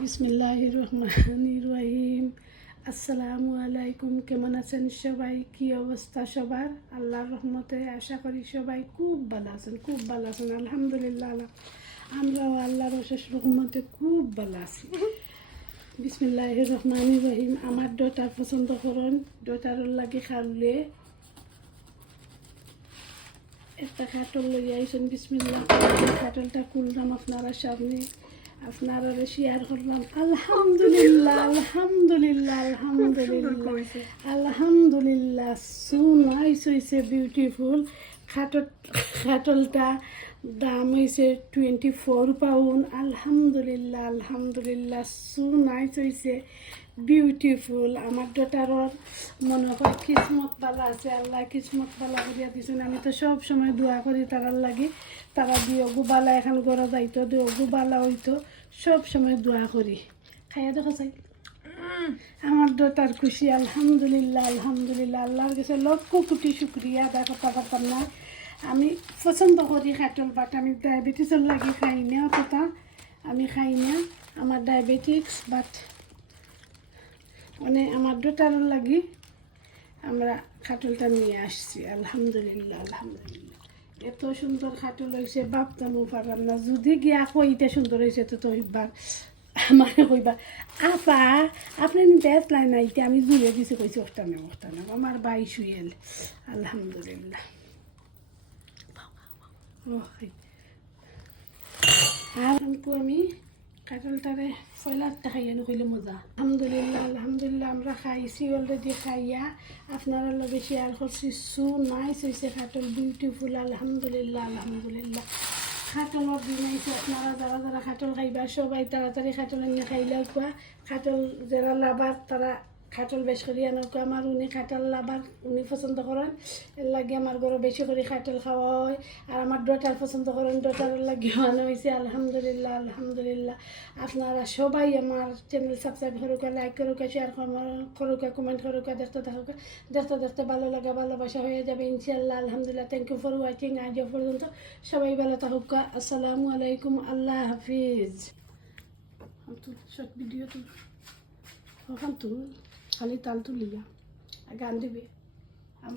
বিসমিল্লাহ রহমানির রহিম আসসালামু আলাইকুম, কেমন আছেন সবাই? কি অবস্থা সবার? আল্লাহর রহমতে আশা করি সবাই খুব ভালো আছেন, খুব ভালো আছেন, আলহামদুলিল্লাহ। আমরাও আল্লাহর অশেষ রহমতে খুব ভালো আছি। বিসমিল্লাহ রহমানির রহিম আমার ডটার পছন্দ করেন। ডটারের লাগে খাওয়ালে একটা খাটল লই আইসেন। বিসমিল্লাহ। খাটলটা খুললাম আপনারা সামনে আপনারা শেয়ার করলাম। আলহামদুলিল্লাহ আলহামদুলিল্লাহ আলহামদুলিল্লাহ। আলহামদুলিল্লাহ সো নাইস হয়েছে বিউটিফুল খাটল খাটলটা দাম হয়েছে টোয়েন্টি ফোর পাউন্ড আলহামদুলিল্লাহ আলহামদুলিল্লাহ সো নাইস হয়েছে বিউটিফুল আমার ডটারর মনে হয় কিসমত বালা আছে। আল্লাহ কিসমত বালা করিয়া দিছেন। আমি তো সব সময় দোয়া করি তারার লাগে। তারা দিও গুবালা এখন গড় যাইতো, দিও গুবালা হইতো। সব সময় দোয়া করি। খাইয়া দেখো চাই আমার ডটার খুশি। আলহামদুলিল্লাহ আলহামদুলিল্লাহ। আল্লাহর কাছে লক্ষ কোটি শুক্রিয়া। করতে পারতাম না আমি পছন্দ করি খাটল বাট আমি ডায়াবেটিসের লাগে খাই না অতটা। আমি খাই না, আমার ডায়াবেটিক্স বাট মানে আমার ডোটারও লাগি আমরা খাটলটা নিয়ে আসছি, আলহামদুলিল্লাহ আলহামদুলিল্লাহ। এত সুন্দর খাটল হয়েছে বাপতামও পারলাম না। যদি গিয়া কইতে সুন্দর হয়েছে তো তো একবার আমার কইবা, আপা, আপনি নিতে আসলাই না এটা আমি জুড়ে দিছি। কইছি ওটা না আমার বাই শুয়েল আলহামদুলিল্লাহ। আর অঙ্কু আমি কাঁঠালটারে ফয়লারটা খাইয়া নকইলে মজা আলহামদুলিল্লাহ আলহামদুলিল্লাহ আমরা খাইছি অলরেডি খাইয়া আপনারা লগে শেয়ার করছি সু নাইস হয়েছে কাঁঠাল বিউটিফুল আলহামদুলিল্লাহ আলহামদুলিল্লাহ খাটলের দিন আইছে আপনারা যারা যারা খাটল খাইবা সবাই তাড়াতাড়ি খাটল এনে খাইলে কোয়া খাটল যারা লাভার তারা খাটল বেশ করে আনার কোয়া আমার উনি খাটাল লাভার উনি পছন্দ করেন। এর লাগে আমার ঘরে বেশি করে খাটল খাওয়া হয়। আর আমার ডটার পছন্দ করেন ডটারের লাগে আনা হয়েছে আলহামদুলিল্লাহ আলহামদুলিল্লাহ। আপনারা সবাই আমার চ্যানেল সাবস্ক্রাইব করুকা লাইক করুকা শেয়ার করুকা কমেন্ট করুকা, দেখতে থাকুকা। দেখতে দেখতে ভালো লাগে, ভালোবাসা হয়ে যাবে ইনশাল্লাহ আলহামদুলিল্লাহ। থ্যাংক ইউ ফর ওয়াচিং আজ পর্যন্ত। সবাই ভালো থাকুকা। আসসালামু আলাইকুম, আল্লাহ হাফিজ। শর্ট ভিডিও তুল ওখান তুল খালি তাল তুলিয়া। গান দিবে। আমি